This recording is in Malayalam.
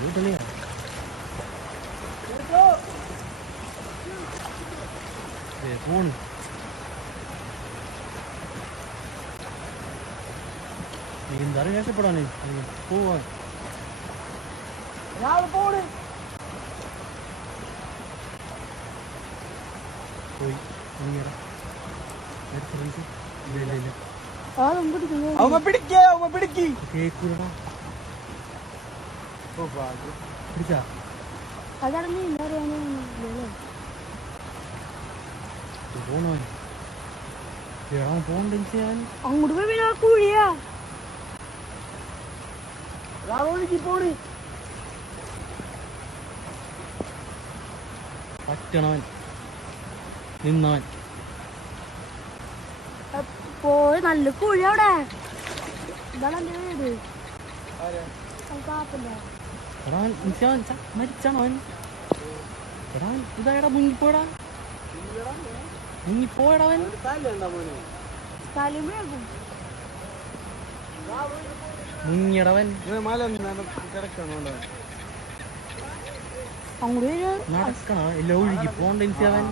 வீட்டிலே ஃபோனு இந்த தரம் கேட்கப்படா நீ. போவா அவங்க பிடிக்க அவங்க பிடிக்க. கேட்குறா നീ എന്താ ചെയ്യാൻ അങ്ങോട്ട് പോയി പിന്നെ കുഴിയാ പോണ് പറ്റണവൻ നിന്നവൻ പോയി നല്ല കുഴി അവിടെ. ഇതാണ് എന്റെ വീട്. എടാ അവൻ നിശ്ചയം ച- മരിച്ചാണോ അവൻ എടാ ഇതായടാ മുങ്ങിയടവൻ. നടക്കണോ നടക്കണ എല്ലാം ഒഴുകി പോണ്ടെ അവൻ